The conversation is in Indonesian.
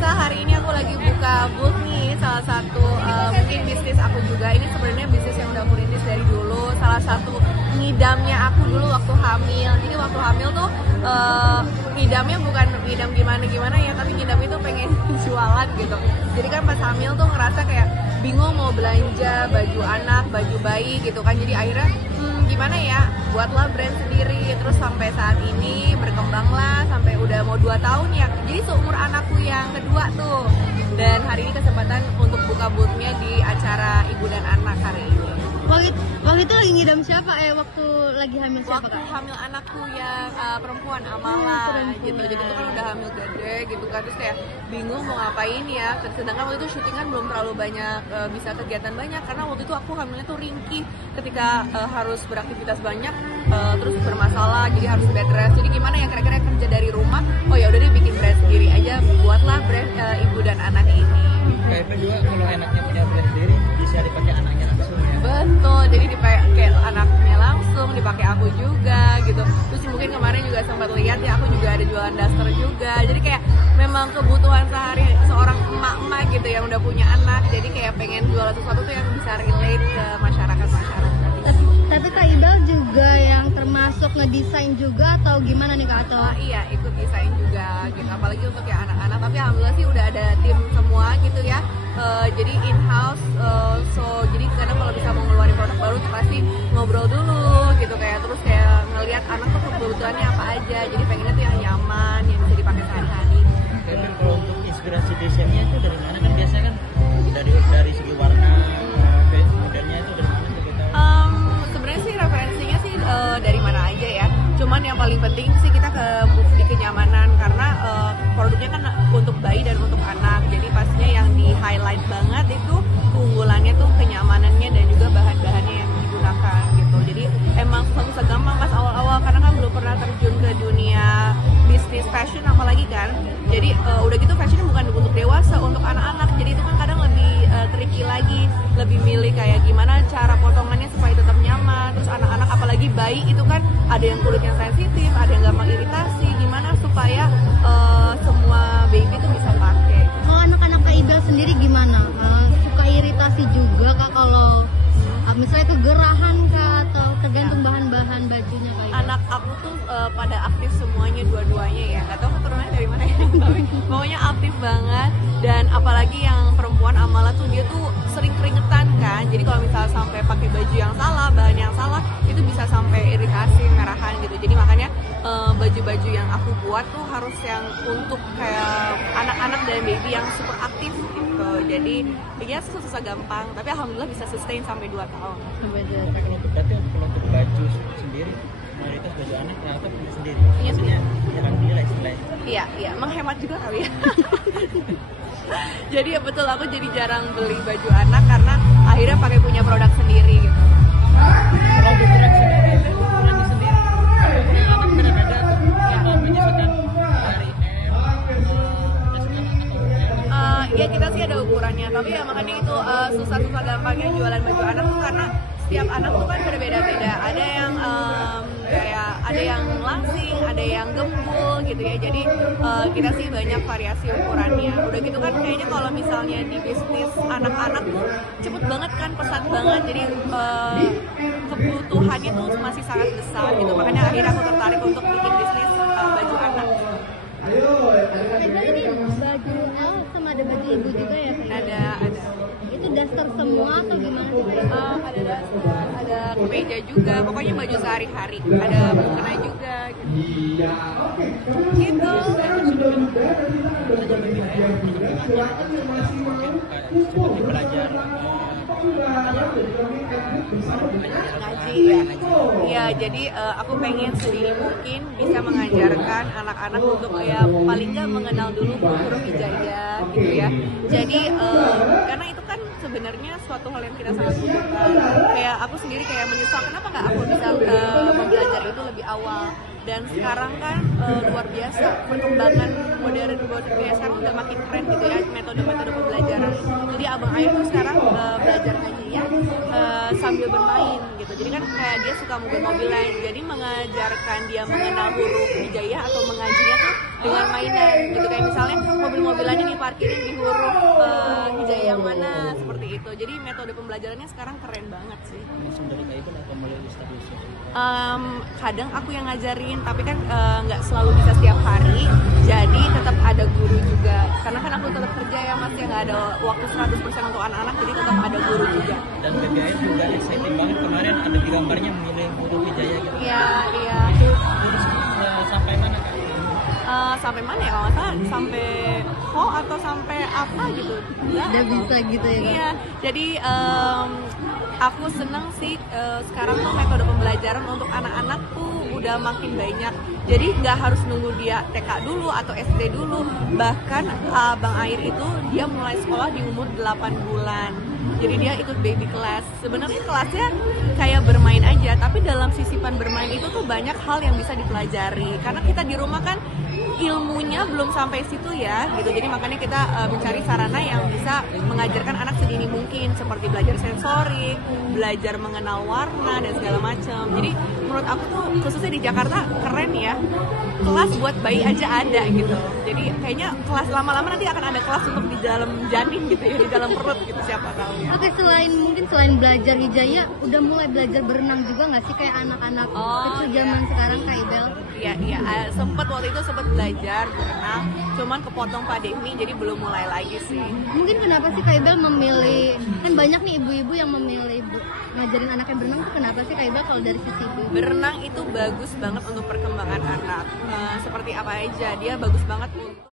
pemirsa, hari ini aku lagi buka booth nih, salah satu mungkin bisnis aku juga. Ini sebenarnya bisnis yang udah aku rintis dari dulu. Salah satu ngidamnya aku dulu waktu hamil. Jadi waktu hamil tuh ngidamnya bukan ngidam gimana ya, tapi ngidam itu pengen jualan gitu. Jadi kan pas hamil tuh ngerasa kayak bingung mau belanja baju anak, baju bayi gitu kan. Jadi akhirnya gimana ya, buatlah brand sendiri. Terus sampai saat ini berkembanglah sampai udah mau 2 tahun ya. Jadi seumur anakku yang kedua tuh. Dan hari ini kesempatan untuk buka booth-nya di acara Ibu dan Anak hari ini. Waktu itu lagi ngidam siapa? Waktu lagi hamil siapa? Waktu hamil anakku yang perempuan, Amala gitu. Jadi itu kan udah hamil gede gitu kan. Terus kayak bingung mau ngapain ya. Sedangkan waktu itu syutingan belum terlalu banyak bisa kegiatan banyak. Karena waktu itu aku hamilnya tuh ringkih ketika harus beraktivitas banyak. Terus bermasalah, jadi harus bed rest. Jadi gimana ya, kira-kira kerja dari rumah. Oh ya udah deh, bikin brand sendiri aja. Buatlah brand Ibu dan Anak ini. Kayaknya juga kalau enaknya punya brand sendiri bisa dipakai anaknya langsung ya. Betul, jadi dipakai anaknya langsung, dipakai aku juga gitu. Terus mungkin kemarin juga sempat lihat ya, aku juga ada jualan daster juga. Jadi kayak memang kebutuhan sehari seorang emak-emak gitu yang udah punya anak. Jadi kayak pengen jualan sesuatu tuh yang bisa relate ke masyarakat. Tapi Kak Ibel juga yang termasuk ngedesain juga atau gimana nih Kak? Atau iya, ikut desain juga gitu. Apalagi untuk ya anak-anak. Tapi alhamdulillah sih udah ada tim semua gitu ya. Jadi in-house, jadi kadang kalau bisa mau ngeluarin produk baru tuh pasti ngobrol dulu gitu, kayak terus kayak ngelihat anak tuh kebutuhannya apa aja. Jadi pengennya tuh yang nyaman, yang bisa dipakai sehari-hari. Tapi kalau untuk inspirasi desainnya itu dari mana kan? Biasanya kan dari segi warna, modelnya itu dari mana tuh kita? Sebenarnya sih referensinya sih dari mana aja ya. Cuman yang paling penting sih kita ke bukti kenyamanan, karena produknya kan untuk bayi dan untuk anak. Jadi pastinya yang di highlight banget itu keunggulannya tuh kenyamanannya dan juga bahan-bahannya yang digunakan gitu. Jadi emang susah gampang pas awal-awal, karena kan belum pernah terjun ke dunia bisnis fashion apalagi kan. Jadi udah gitu fashionnya bukan untuk dewasa, untuk anak-anak. Jadi itu kan kadang lebih tricky lagi, lebih milih kayak gimana cara potongannya supaya tetap nyaman. Terus anak-anak apalagi bayi itu kan ada yang kulit yang sensitif, ada yang gampang iritasi. Gimana supaya semua baby itu bisa pakai. kalau anak-anak Kak Ibel sendiri gimana? Suka iritasi juga Kak kalau misalnya kegerahan Kak, atau tergantung bahan-bahan bajunya Kak Ibel? Anak aku tuh pada aktif semuanya, dua-duanya ya. Gak tau keturunannya dari mana ya. Pokoknya aktif banget. Dan apalagi yang perempuan Amala tuh dia tuh sering keringetan kan. Jadi kalau misalnya sampai pakai baju yang salah, bahan yang salah, itu bisa sampai iritasi, merahan gitu. Jadi makanya baju-baju yang aku buat tuh harus yang untuk kayak anak-anak dan baby yang super aktif gitu. Jadi ya susah gampang, tapi alhamdulillah bisa sustain sampai 2 tahun. Tapi kalau untuk baju sendiri, mayoritas baju anak ternyata punya sendiri. Iya, Maksudnya jarang lah istilahnya. Iya, menghemat juga kali ya. Jadi ya betul, aku jadi jarang beli baju anak karena akhirnya pakai punya produk sendiri gitu. Kalau untuk ukurannya sendiri, ukuran anak beda-beda tuh. Apa menyesuaikan dari Ya kita sih ada ukurannya, tapi ya makanya itu susah-susah gampangnya jualan baju anak tuh karena setiap anak tuh kan berbeda-beda. Ada yang kayak ada yang langsing, ada yang gembul gitu ya. Jadi kita sih banyak variasi ukurannya. Udah gitu kan kayaknya kalau misalnya di bisnis anak-anak tuh cepet banget kan, pesat banget. Jadi kebutuhannya tuh masih sangat besar gitu. Makanya akhirnya aku tertarik untuk bikin bisnis baju anak. Ibel ini baju L sama ada baju ibu juga ya Kak? Ada. Itu daster semua atau gimana sih? Ada daster, ada kemeja juga, pokoknya baju sehari-hari, ada mukena juga gitu. seperti belajar Ngaji ya. Iya, jadi aku pengen sedini mungkin bisa mengajarkan anak-anak untuk ya paling nggak mengenal dulu huruf hijaiyah gitu ya. Jadi karena itu kan sebenarnya suatu hal yang kita sangat butuhkan. Kayak aku sendiri kayak menyesal kenapa nggak aku bisa belajar itu lebih awal. Dan sekarang kan luar biasa perkembangan modern kayak sekarang udah makin keren gitu ya metode-metode pembelajaran. Jadi abang ayah tuh sekarang belajar ngajinya sambil bermain gitu. gitu. Jadi kan kayak dia suka mobil-mobilan, jadi mengajarkan dia mengenal huruf hijaiyah atau mengajinya tuh dengan mainan gitu. Kayak misalnya mobil-mobilan ini diparkirin di huruf hijaiyah yang mana, seperti itu. Jadi metode pembelajarannya sekarang keren banget sih. Langsung dari kayak itu atau mulai Ustaz Yusuf? Kadang aku yang ngajarin, tapi kan nggak selalu bisa setiap hari, jadi tetap ada guru juga. Karena kan aku tetap kerja ya Mas, ya nggak ada waktu 100% untuk anak-anak, jadi tetap ada guru juga. Dan PBIN juga exciting banget kemarin ada di gambarnya memilih huruf hijaiyah gitu. Iya, iya. Terus sampai mana Kak? Sampai mana ya, kalau nggak salah sampai ho atau sampai apa gitu. Udah bisa gitu ya Kak? Iya, jadi aku seneng sih sekarang tuh metode pembelajaran untuk anak-anak tuh udah makin banyak. Jadi nggak harus nunggu dia TK dulu atau SD dulu. Bahkan Bang Air itu dia mulai sekolah di umur 8 bulan. Jadi dia ikut baby class. Sebenarnya kelasnya kayak bermain aja, tapi dalam sisipan bermain itu tuh banyak hal yang bisa dipelajari. Karena kita di rumah kan ilmunya belum sampai situ ya gitu. Jadi makanya kita mencari sarana yang bisa mengajarkan anak sedini mungkin, seperti belajar sensorik, belajar mengenal warna dan segala macam. Jadi menurut aku tuh khususnya di Jakarta keren ya. Kelas buat bayi aja ada gitu. Jadi kayaknya kelas lama-lama nanti akan ada kelas untuk di dalam janin gitu ya, di dalam perut gitu, siapa tahu ya. Oke, selain belajar hijaiyah, udah mulai belajar berenang juga nggak sih kayak anak-anak kecil zaman sekarang Kak Ibel? Iya, waktu itu sempet belajar berenang, cuman kepotong pandemi jadi belum mulai lagi sih. Mungkin kenapa sih Kak Ibel memilih, kan banyak nih ibu-ibu yang memilih ngajarin anaknya berenang tuh, kenapa sih Kak Ibel kalau dari sisi ibu? Berenang itu bagus banget untuk perkembangan anak. Seperti apa aja, dia bagus banget untuk